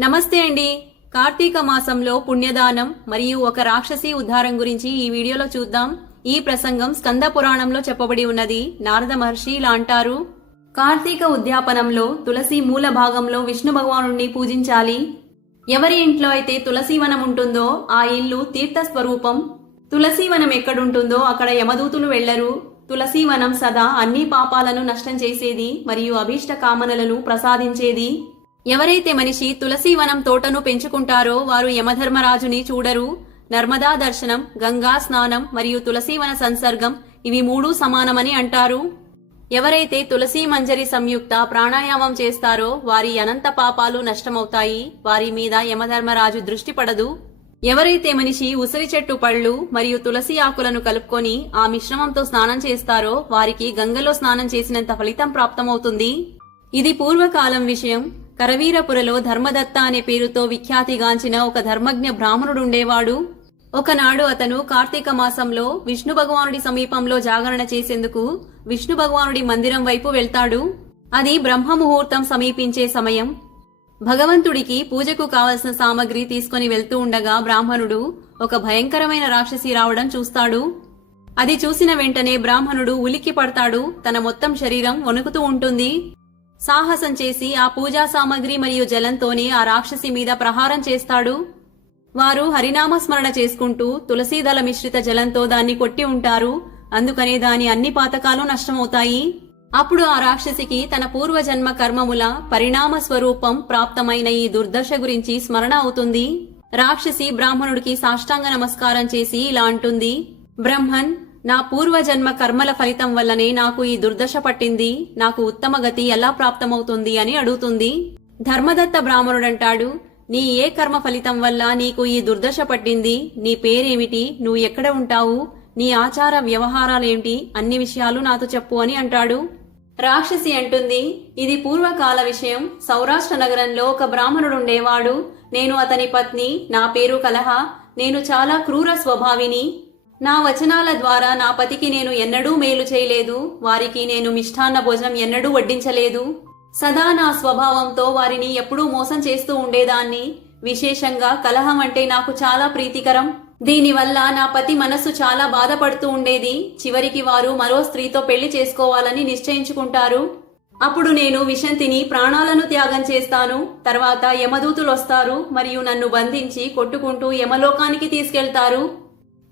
నమస్తే అండి. కార్తీక మాసంలో పుణ్యదానం మరియు ఒక రాక్షసి ఉద్ధారం గురించి ఈ వీడియోలో చూద్దాం. ఈ ప్రసంగం స్కంద పురాణంలో చెప్పబడి ఉన్నది. నారద మహర్షి ఇలా అంటారు: కార్తీక ఉద్యాపనంలో తులసి మూల భాగంలో విష్ణు భగవానుణ్ణి పూజించాలి. ఎవరి ఇంట్లో అయితే తులసీవనం ఉంటుందో ఆ ఇల్లు తీర్థస్వరూపం. తులసీవనం ఎక్కడుంటుందో అక్కడ యమదూతులు వెళ్లరు. తులసీవనం సదా అన్ని పాపాలను నష్టం చేసేది మరియు అభీష్ట కామనలను ప్రసాదించేది. ఎవరైతే మనిషి తులసీవనం తోటను పెంచుకుంటారో వారు యమధర్మరాజుని చూడరు. నర్మదా దర్శనం, గంగా స్నానం మరియు తులసీవన సంసర్గం ఇవి మూడు సమానమని అంటారు. ఎవరైతే తులసీ మంజరి సంయుక్త ప్రాణాయామం చేస్తారో వారి అనంత పాపాలు నష్టమవుతాయి. వారి మీద యమధర్మరాజు దృష్టి పడదు. ఎవరైతే మనిషి ఉసిరి చెట్టు పళ్ళు మరియు తులసి ఆకులను కలుపుకొని ఆ మిశ్రమంతో స్నానం చేస్తారో వారికి గంగలో స్నానం చేసినంత ఫలితం ప్రాప్తమవుతుంది. ఇది పూర్వకాలం విషయం. కరవీరపురలో ధర్మదత్త అనే పేరుతో విఖ్యాతిగాంచిన ఒక ధర్మజ్ఞ బ్రాహ్మణుడుండేవాడు. ఒకనాడు అతను కార్తీక మాసంలో విష్ణు భగవానుడి సమీపంలో జాగరణ చేసేందుకు విష్ణు భగవానుడి మందిరం వైపు వెళ్తాడు. అది బ్రహ్మ ముహూర్తం సమీపించే సమయం. భగవంతుడికి పూజకు కావలసిన సామగ్రి తీసుకుని వెళ్తూ ఉండగా బ్రాహ్మణుడు ఒక భయంకరమైన రాక్షసి రావడం చూస్తాడు. అది చూసిన వెంటనే బ్రాహ్మణుడు ఉలిక్కి పడతాడు. తన మొత్తం శరీరం వణుకుతూ ఉంటుంది. సాహసం చేసి ఆ పూజా సామగ్రి మరియు జలంతోనే ఆ రాక్షసి మీద ప్రహారం చేస్తాడు. వారు హరినామస్మరణ చేసుకుంటూ తులసీదళ మిశ్రిత జలంతో దాన్ని కొట్టి ఉంటారు. అందుకనే దాని అన్ని పాతకాలు నష్టమవుతాయి. అప్పుడు ఆ రాక్షసికి తన పూర్వజన్మ కర్మముల పరిణామ స్వరూపం ప్రాప్తమైన ఈ దుర్దశ గురించి స్మరణ అవుతుంది. రాక్షసి బ్రాహ్మణుడికి సాష్టాంగ నమస్కారం చేసి ఇలా అంటుంది: బ్రహ్మన్, నా పూర్వజన్మ కర్మల ఫలితం వల్లనే నాకు ఈ దుర్దశ పట్టింది. నాకు ఉత్తమ గతి ఎలా ప్రాప్తమవుతుంది అని అడుగుతుంది. ధర్మదత్త బ్రాహ్మణుడంటాడు: నీ ఏ కర్మ ఫలితం వల్ల నీకు ఈ దుర్దశ పట్టింది? నీ పేరేమిటి? నువ్వు ఎక్కడ ఉంటావు? నీ ఆచార వ్యవహారాలేమిటి? అన్ని విషయాలు నాతో చెప్పు అని అంటాడు. రాక్షసి అంటుంది: ఇది పూర్వకాల విషయం. సౌరాష్ట్ర నగరంలో ఒక బ్రాహ్మణుడుండేవాడు. నేను అతని పత్ని. నా పేరు కలహ. నేను చాలా క్రూర స్వభావిని. నా వచనాల ద్వారా నా పతికి నేను ఎన్నడూ మేలు చేయలేదు. వారికి నేను మిష్టాన్న భోజనం ఎన్నడూ వడ్డించలేదు. సదా నా స్వభావంతో వారిని ఎప్పుడూ మోసం చేస్తూ ఉండేదాన్ని. విశేషంగా కలహం అంటే నాకు చాలా ప్రీతికరం. దీనివల్ల నా పతి మనస్సు చాలా బాధపడుతూ ఉండేది. చివరికి వారు మరో స్త్రీతో పెళ్లి చేసుకోవాలని నిశ్చయించుకుంటారు. అప్పుడు నేను విషం తిని ప్రాణాలను త్యాగం చేస్తాను. తర్వాత యమదూతులొస్తారు మరియు నన్ను బంధించి కొట్టుకుంటూ యమలోకానికి తీసుకెళ్తారు.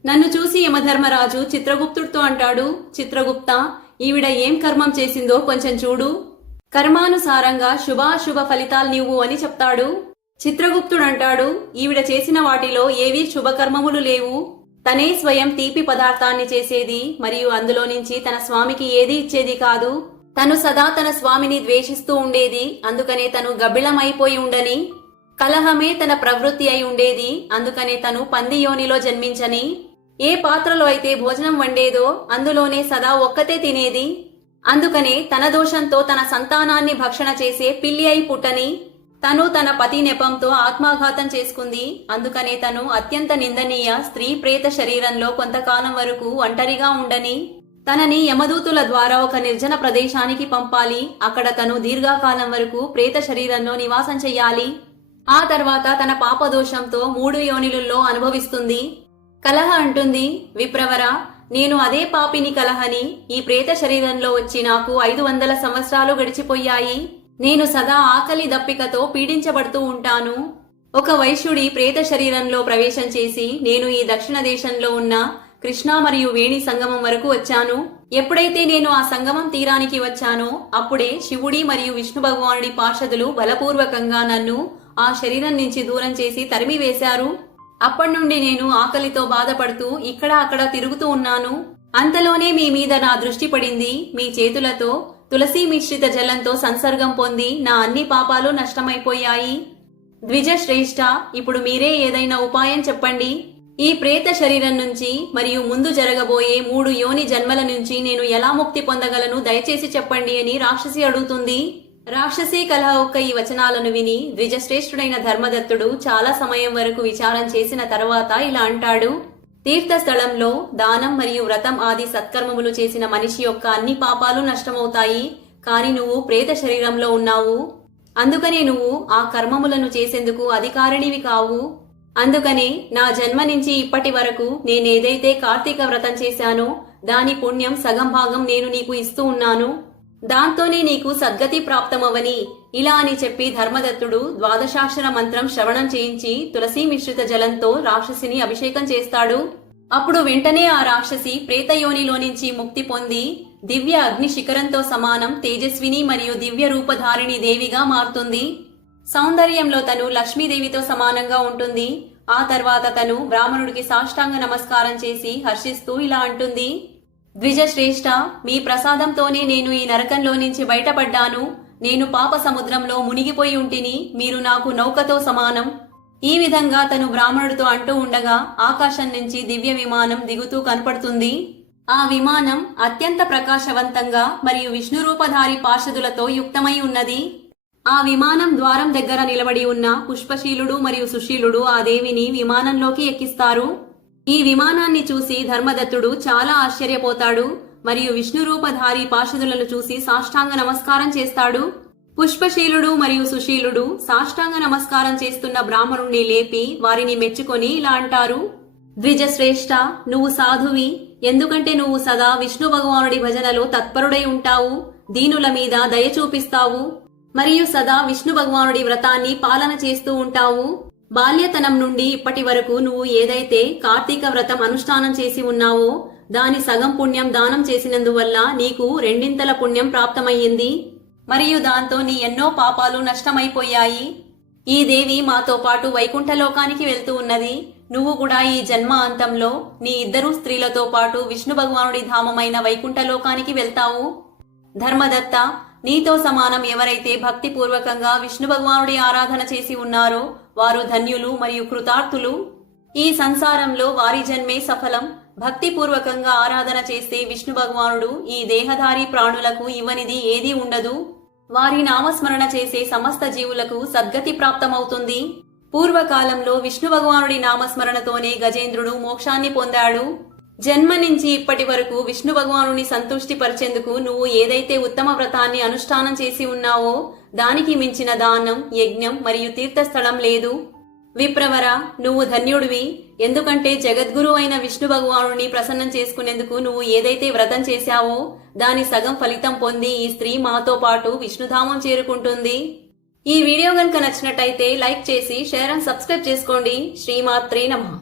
నన్ను చూసి యమధర్మరాజు చిత్రగుప్తుడితో అంటాడు: చిత్రగుప్త, ఈవిడ ఏం కర్మం చేసిందో కొంచెం చూడు. కర్మానుసారంగా శుభాశుభ ఫలితాలు నీవు అని చెప్తాడు. చిత్రగుప్తుడంటాడు: ఈవిడ చేసిన వాటిలో ఏవీ శుభకర్మములు లేవు. తనే స్వయం తీపి పదార్థాన్ని చేసేది మరియు అందులో నుంచి తన స్వామికి ఏది ఇచ్చేది కాదు. తను సదా తన స్వామిని ద్వేషిస్తూ ఉండేది. అందుకనే తను గబ్బిళమైపోయి ఉండని. కలహమే తన ప్రవృత్తి అయి ఉండేది. అందుకనే తను పంది యోనిలో జన్మించని. ఏ పాత్రలో అయితే భోజనం వండేదో అందులోనే సదా ఒక్కతే తినేది. అందుకనే తన దోషంతో తన సంతానాన్ని భక్షణ చేసే పిల్లి అయి పుట్టని. తను తన పతి నెపంతో ఆత్మాఘాతం చేసుకుంది. అందుకనే తను అత్యంత నిందనీయ స్త్రీ ప్రేత శరీరంలో కొంతకాలం వరకు ఒంటరిగా ఉండని. తనని యమదూతుల ద్వారా ఒక నిర్జన ప్రదేశానికి పంపాలి. అక్కడ తను దీర్ఘకాలం వరకు ప్రేత శరీరంలో నివాసం చెయ్యాలి. ఆ తర్వాత తన పాపదోషంతో 3 యోనిలుల్లో అనుభవిస్తుంది. కలహ అంటుంది: విప్రవర, నేను అదే పాపిని కలహని. ఈ ప్రేత శరీరంలో వచ్చి నాకు 500 సంవత్సరాలు గడిచిపోయాయి. నేను సదా ఆకలి దప్పికతో పీడించబడుతూ ఉంటాను. ఒక వైశ్యుడి ప్రేత శరీరంలో ప్రవేశం చేసి నేను ఈ దక్షిణ దేశంలో ఉన్న కృష్ణ మరియు వేణి సంగమం వరకు వచ్చాను. ఎప్పుడైతే నేను ఆ సంగమం తీరానికి వచ్చానో అప్పుడే శివుడి మరియు విష్ణు భగవానుడి పార్షదులు బలపూర్వకంగా నన్ను ఆ శరీరం నుంచి దూరం చేసి తరిమివేశారు. అప్పటి నుండి నేను ఆకలితో బాధపడుతూ ఇక్కడ అక్కడ తిరుగుతూ ఉన్నాను. అంతలోనే మీ మీద నా దృష్టి పడింది. మీ చేతులతో తులసీ మిశ్రిత జలంతో సంసర్గం పొంది నా అన్ని పాపాలు నష్టమైపోయాయి. ద్విజ శ్రేష్ఠ, ఇప్పుడు మీరే ఏదైనా ఉపాయం చెప్పండి. ఈ ప్రేత శరీరం నుంచి మరియు ముందు జరగబోయే 3 యోని జన్మల నుంచి నేను ఎలా ముక్తి పొందగలను? దయచేసి చెప్పండి అని రాక్షసి అడుగుతుంది. రాక్షసి కలహ ఒక్క ఈ వచనాలను విని ద్విజశ్రేష్ఠుడైన ధర్మదత్తుడు చాలా సమయం వరకు విచారం చేసిన తర్వాత ఇలా అంటాడు: తీర్థస్థలంలో దానం మరియు వ్రతం ఆది సత్కర్మములు చేసిన మనిషి యొక్క అన్ని పాపాలు నష్టమవుతాయి. కాని నువ్వు ప్రేత శరీరంలో ఉన్నావు. అందుకనే నువ్వు ఆ కర్మములను చేసేందుకు అధికారినివి కావు. అందుకనే నా జన్మ నుంచి ఇప్పటి వరకు నేనేదైతే కార్తీక వ్రతం చేశానో దాని పుణ్యం సగం భాగం నేను నీకు ఇస్తూ ఉన్నాను. దాంతోనే నీకు సద్గతి ప్రాప్తమవని ఇలా అని చెప్పి ధర్మదత్తుడు ద్వాదశాక్షర మంత్రం శ్రవణం చేయించి తులసీ మిశ్రిత జలంతో రాక్షసిని అభిషేకం చేస్తాడు. అప్పుడు వెంటనే ఆ రాక్షసి ప్రేతయోనిలో నుంచి ముక్తి పొంది దివ్య అగ్ని శిఖరంతో సమానం తేజస్విని మరియు దివ్య రూపధారిణి దేవిగా మారుతుంది. సౌందర్యంలో తను లక్ష్మీదేవితో సమానంగా ఉంటుంది. ఆ తర్వాత తను బ్రాహ్మణుడికి సాష్టాంగ నమస్కారం చేసి హర్షిస్తూ ఇలా అంటుంది: ద్విజశ్రేష్ఠ, మీ ప్రసాదంతోనే నేను ఈ నరకంలో నుంచి బయటపడ్డాను. నేను పాప సముద్రంలో మునిగిపోయి ఉంటిని, మీరు నాకు నౌకతో సమానం. ఈ విధంగా తను బ్రాహ్మణుడితో అంటూ ఉండగా ఆకాశం నుంచి దివ్య విమానం దిగుతూ కనపడుతుంది. ఆ విమానం అత్యంత ప్రకాశవంతంగా మరియు విష్ణురూపధారి పార్షదులతో యుక్తమై ఉన్నది. ఆ విమానం ద్వారం దగ్గర నిలబడి ఉన్న పుష్పశీలుడు మరియు సుశీలుడు ఆ దేవిని విమానంలోకి ఎక్కిస్తారు. ఈ విమానాన్ని చూసి ధర్మదత్తుడు చాలా ఆశ్చర్యపోతాడు మరియు విష్ణురూపధారి పార్షదులను చూసి సాష్టాంగ నమస్కారం చేస్తాడు. పుష్పశీలుడు మరియు సుశీలుడు సాష్టాంగ నమస్కారం చేస్తున్న బ్రాహ్మణుణ్ణి లేపి వారిని మెచ్చుకొని ఇలా అంటారు: ద్విజశ్రేష్ఠ, నువ్వు సాధువి. ఎందుకంటే నువ్వు సదా విష్ణు భగవానుడి భజనలో తత్పరుడై ఉంటావు, దీనుల మీద దయ చూపిస్తావు మరియు సదా విష్ణు భగవానుడి వ్రతాన్ని పాలన చేస్తూ ఉంటావు. బాల్యతనం నుండి ఇప్పటి వరకు నువ్వు ఏదైతే కార్తీక వ్రతం అనుష్ఠానం చేసి ఉన్నావో దాని సగం పుణ్యం దానం చేసినందువల్ల నీకు రెండింతల పుణ్యం ప్రాప్తమయ్యింది మరియు దాంతో నీ ఎన్నో పాపాలు నష్టమైపోయాయి. ఈ దేవి మాతో పాటు వైకుంఠలోకానికి వెళ్తూ ఉన్నది. నువ్వు కూడా ఈ జన్మ అంతంలో నీ ఇద్దరు స్త్రీలతో పాటు విష్ణు భగవానుడి ధామమైన వైకుంఠలోకానికి వెళ్తావు. ధర్మదత్త, నీతో సమానం ఎవరైతే భక్తిపూర్వకంగా విష్ణు భగవానుడి ఆరాధన చేసి ఉన్నారో వారు ధన్యులు మరియు కృతార్థులు. ఈ సంసారంలో వారి జన్మే సఫలం. భక్తిపూర్వకంగా ఆరాధన చేస్తే విష్ణు భగవానుడు ఈ దేహధారి ప్రాణులకు ఇవ్వనిది ఏదీ ఉండదు. వారి నామస్మరణ చేసే సమస్త జీవులకు సద్గతి ప్రాప్తమవుతుంది. పూర్వకాలంలో విష్ణు భగవానుడి నామస్మరణతోనే గజేంద్రుడు మోక్షాన్ని పొందాడు. జన్మ నుంచి ఇప్పటి వరకు విష్ణు భగవానుని సంతుష్టి పరిచేందుకు నువ్వు ఏదైతే ఉత్తమ వ్రతాన్ని అనుష్ఠానం చేసి ఉన్నావో దానికి మించిన దానం, యజ్ఞం మరియు తీర్థస్థలం లేదు. విప్రవర, నువ్వు ధన్యుడివి. ఎందుకంటే జగద్గురు అయిన విష్ణు భగవానుని ప్రసన్నం చేసుకునేందుకు నువ్వు ఏదైతే వ్రతం చేశావో దాని సగం ఫలితం పొంది ఈ స్త్రీ మాతో పాటు విష్ణుధామం చేరుకుంటుంది. ఈ వీడియో గనుక నచ్చినట్టయితే లైక్ చేసి షేర్ అండ్ సబ్స్క్రైబ్ చేసుకోండి. శ్రీమాత్రే నమః.